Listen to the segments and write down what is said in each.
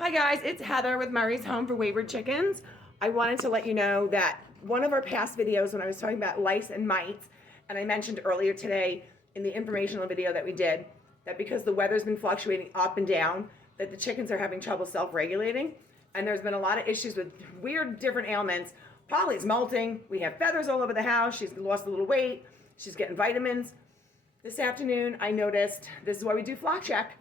Hi guys, it's Heather with Murray's Home for Wayward Chickens. I wanted to let you know that one of our past videos when I was talking about lice and mites, and I mentioned earlier today in the informational video that we did, that because the weather's been fluctuating up and down, that the chickens are having trouble self-regulating, and there's been a lot of issues with weird different ailments. Polly's molting, we have feathers all over the house, she's lost a little weight, she's getting vitamins. This afternoon I noticed, this is why we do flock check,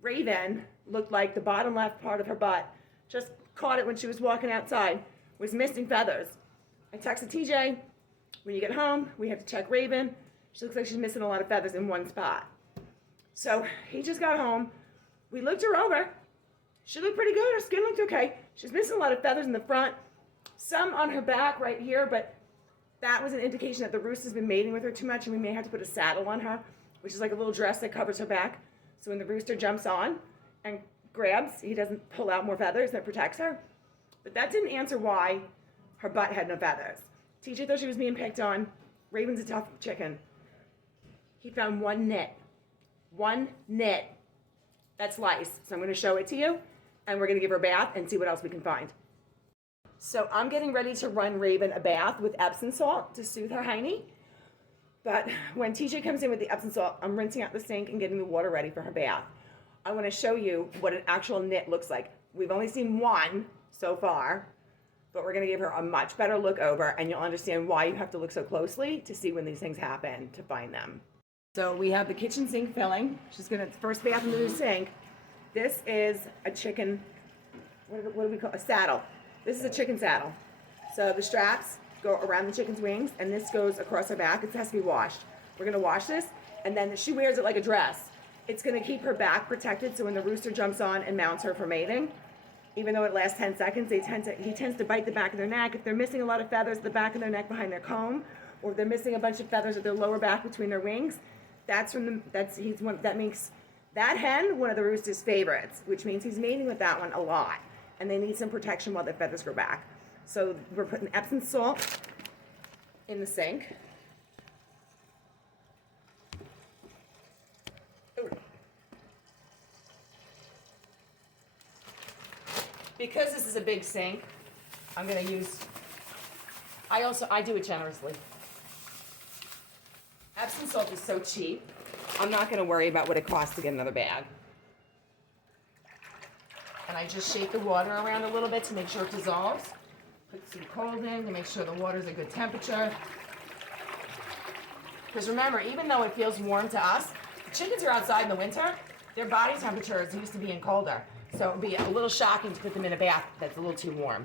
Raven looked like the bottom left part of her butt, just caught it when she was walking outside, was missing feathers. I texted TJ, when you get home, we have to check Raven. She looks like she's missing a lot of feathers in one spot. So he just got home. We looked her over. She looked pretty good. Her skin looked okay. She's missing a lot of feathers in the front, some on her back right here, but that was an indication that the roost has been mating with her too much, and we may have to put a saddle on her, which is like a little dress that covers her back. So when the rooster jumps on and grabs, he doesn't pull out more feathers, that protects her. But that didn't answer why her butt had no feathers. TJ thought she was being picked on. Raven's a tough chicken. He found one nit. One nit. That's lice. So I'm going to show it to you, and we're going to give her a bath and see what else we can find. So I'm getting ready to run Raven a bath with Epsom salt to soothe her hiney. But when TJ comes in with the Epsom salt, I'm rinsing out the sink and getting the water ready for her bath. I want to show you what an actual nit looks like. We've only seen one so far, but we're going to give her a much better look over, and you'll understand why you have to look so closely to see when these things happen to find them. So we have the kitchen sink filling. She's going to first bath into the sink. This is a chicken, what do we call it? A saddle. This is a chicken saddle. So the straps go around the chicken's wings, and this goes across her back. It has to be washed. We're going to wash this, and then she wears it like a dress. It's going to keep her back protected, so when the rooster jumps on and mounts her for mating, even though it lasts 10 seconds, he tends to bite the back of their neck. If they're missing a lot of feathers at the back of their neck behind their comb, or if they're missing a bunch of feathers at their lower back between their wings, that makes that hen one of the rooster's favorites, which means he's mating with that one a lot, and they need some protection while their feathers grow back. So we're putting Epsom salt in the sink. Because this is a big sink, I'm going to use, I do it generously. Epsom salt is so cheap, I'm not going to worry about what it costs to get another bag. And I just shake the water around a little bit to make sure it dissolves. Put some cold in to make sure the water's a good temperature. Because remember, even though it feels warm to us, the chickens are outside in the winter, their body temperature is used to being colder. So it would be a little shocking to put them in a bath that's a little too warm.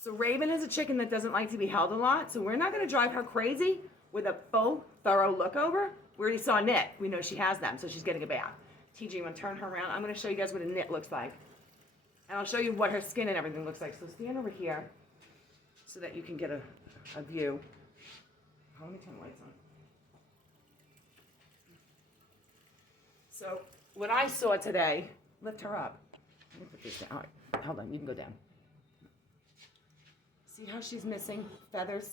So Raven is a chicken that doesn't like to be held a lot, so we're not going to drive her crazy with a full, thorough look over. We already saw a nit. We know she has them, so she's getting a bath. TJ, you want to turn her around? I'm going to show you guys what a nit looks like. And I'll show you what her skin and everything looks like. So stand over here so that you can get a view. Let me turn the lights on. So what I saw today, lift her up. Let me put this down. All right, hold on, you can go down. See how she's missing feathers?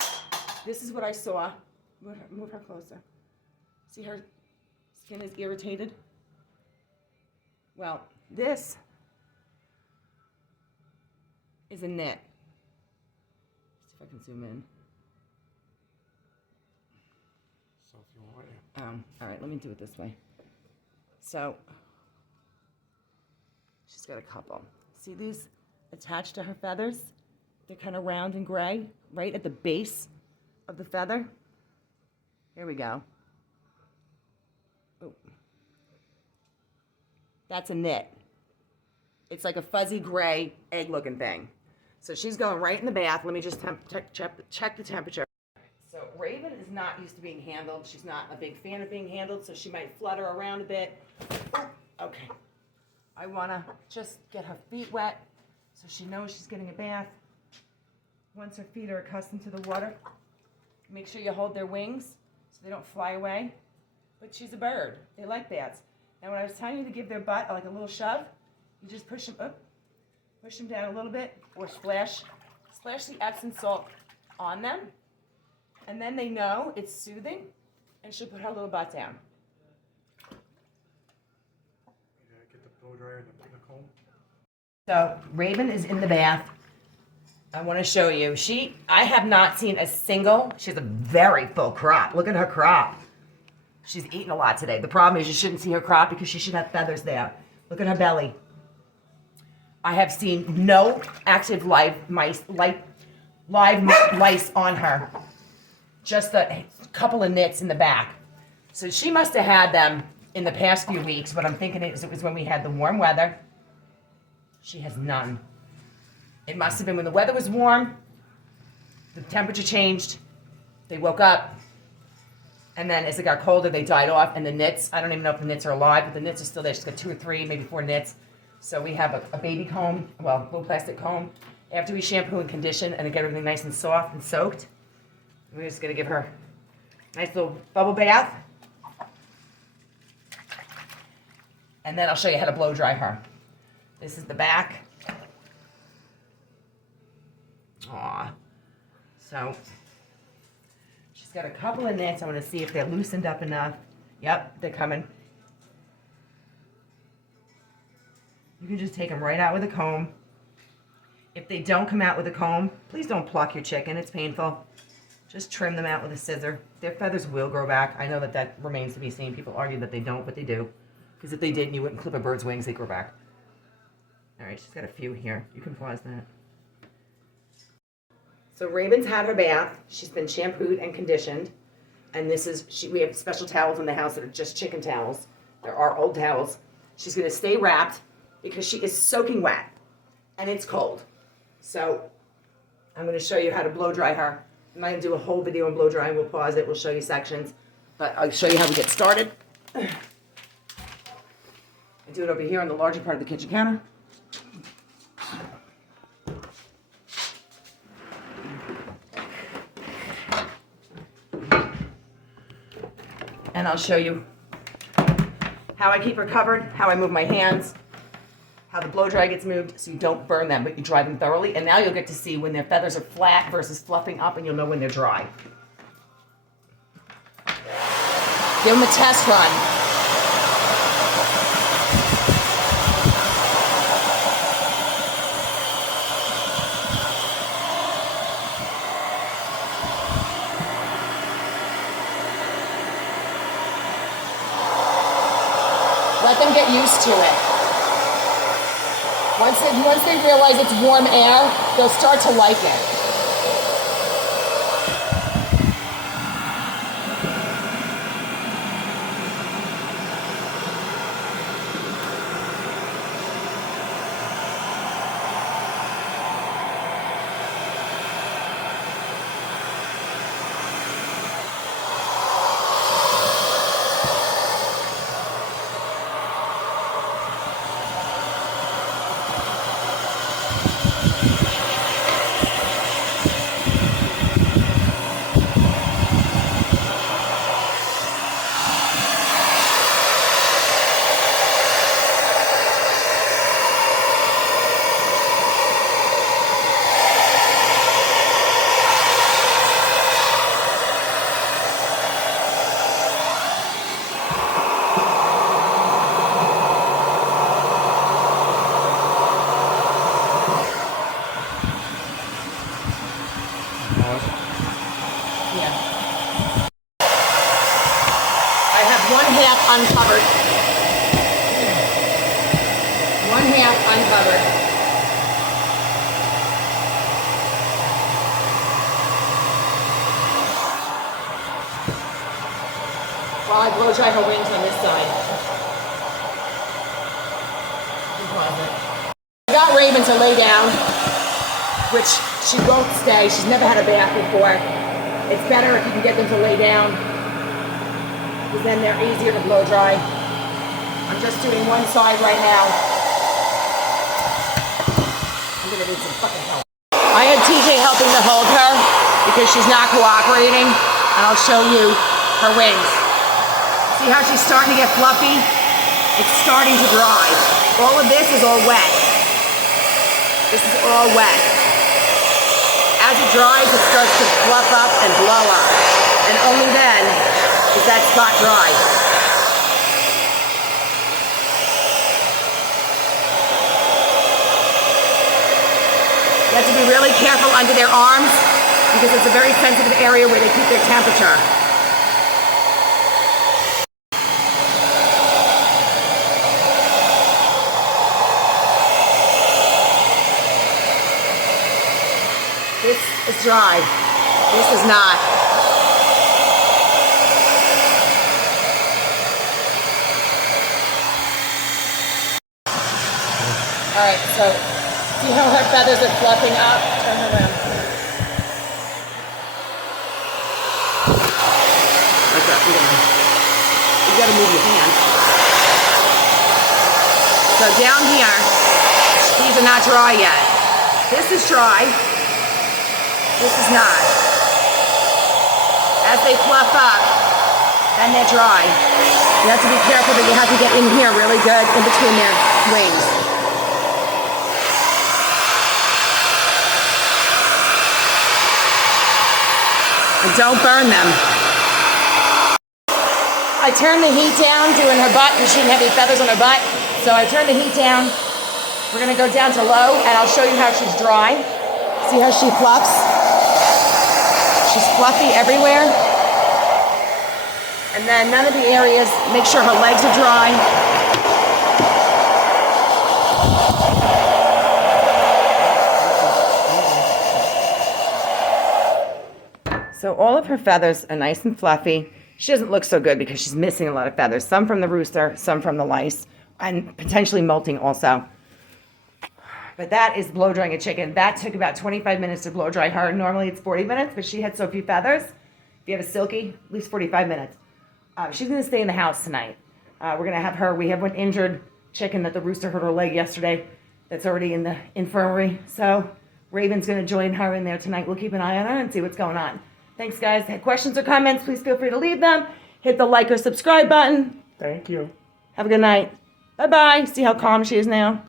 This is what I saw. Move her closer. See her skin is irritated? Well, this is a nit. See if I can zoom in. So if you want it. All right, let me do it this way. So she's got a couple. See these attached to her feathers? They're kind of round and gray, right at the base of the feather. Here we go. Oh. That's a nit. It's like a fuzzy gray egg-looking thing. So she's going right in the bath. Let me just check the temperature. So Raven is not used to being handled. She's not a big fan of being handled, so she might flutter around a bit. Oh, okay. I want to just get her feet wet so she knows she's getting a bath. Once her feet are accustomed to the water, make sure you hold their wings so they don't fly away. But she's a bird. They like baths. Now when I was telling you to give their butt like a little shove, you just push them up, push them down a little bit, or splash the Epsom salt on them, and then they know it's soothing, and she'll put her little butt down. Get the blow dryer and the comb. So Raven is in the bath. I want to show you. I have not seen a single, she has a very full crop. Look at her crop. She's eaten a lot today. The problem is you shouldn't see her crop because she should have feathers there. Look at her belly. I have seen no active live lice on her. Just a couple of nits in the back. So she must have had them in the past few weeks, but I'm thinking it was when we had the warm weather. She has none. It must have been when the weather was warm, the temperature changed, they woke up, and then as it got colder, they died off, and the nits, I don't even know if the nits are alive, but the nits are still there. She's got 2 or 3, maybe 4 nits. So we have a baby comb, well, little plastic comb. After we shampoo and condition and get everything nice and soft and soaked, we're just gonna give her a nice little bubble bath. And then I'll show you how to blow dry her. This is the back. Aw. So, she's got a couple of nits. I want to see if they're loosened up enough. Yep, they're coming. You can just take them right out with a comb. If they don't come out with a comb, please don't pluck your chicken. It's painful. Just trim them out with a scissor. Their feathers will grow back. I know that remains to be seen. People argue that they don't, but they do. Because if they didn't, you wouldn't clip a bird's wings. They grow back. All right, she's got a few here. You can pause that. So Raven's had her bath. She's been shampooed and conditioned. And this is, we have special towels in the house that are just chicken towels. There are old towels. She's going to stay wrapped because she is soaking wet and it's cold. So I'm going to show you how to blow dry her. I'm not going to do a whole video on blow drying. We'll pause it. We'll show you sections. But I'll show you how we get started. I do it over here on the larger part of the kitchen counter. And I'll show you how I keep her covered, how I move my hands, how the blow dry gets moved so you don't burn them, but you dry them thoroughly. And now you'll get to see when their feathers are flat versus fluffing up, and you'll know when they're dry. Give them a test run. Let them get used to it. Once they realize it's warm air, they'll start to like it. Uncovered. One half uncovered. While I blow dry her wings on this side. I got Raven to lay down, which she won't stay. She's never had a bath before. It's better if you can get them to lay down, because then they're easier to blow dry. I'm just doing one side right now. I'm gonna need some fucking help. I had TJ helping to hold her because she's not cooperating, and I'll show you her wings. See how she's starting to get fluffy? It's starting to dry. All of this is all wet. This is all wet. As it dries, it starts to fluff up and blow up. And only then is that spot dry. You have to be really careful under their arms because it's a very sensitive area where they keep their temperature. This is dry. This is not. All right, so see how her feathers are fluffing up? Turn her around. Like that. You gotta move your hand. So down here, these are not dry yet. This is dry. This is not. As they fluff up, then they're dry. You have to be careful that you have to get in here really good in between their wings. And don't burn them. I turned the heat down doing her butt because she didn't have any feathers on her butt. So I turned the heat down. We're gonna go down to low and I'll show you how she's dry. See how she fluffs? She's fluffy everywhere. And then none of the areas, make sure her legs are dry. So all of her feathers are nice and fluffy. She doesn't look so good because she's missing a lot of feathers. Some from the rooster, some from the lice, and potentially molting also. But that is blow drying a chicken. That took about 25 minutes to blow dry her. Normally it's 40 minutes, but she had so few feathers. If you have a silky, at least 45 minutes. She's gonna stay in the house tonight. We're gonna have her, we have one injured chicken that the rooster hurt her leg yesterday that's already in the infirmary. So Raven's gonna join her in there tonight. We'll keep an eye on her and see what's going on. Thanks guys. Have questions or comments, please feel free to leave them. Hit the like or subscribe button. Thank you. Have a good night. Bye-bye. See how calm she is now?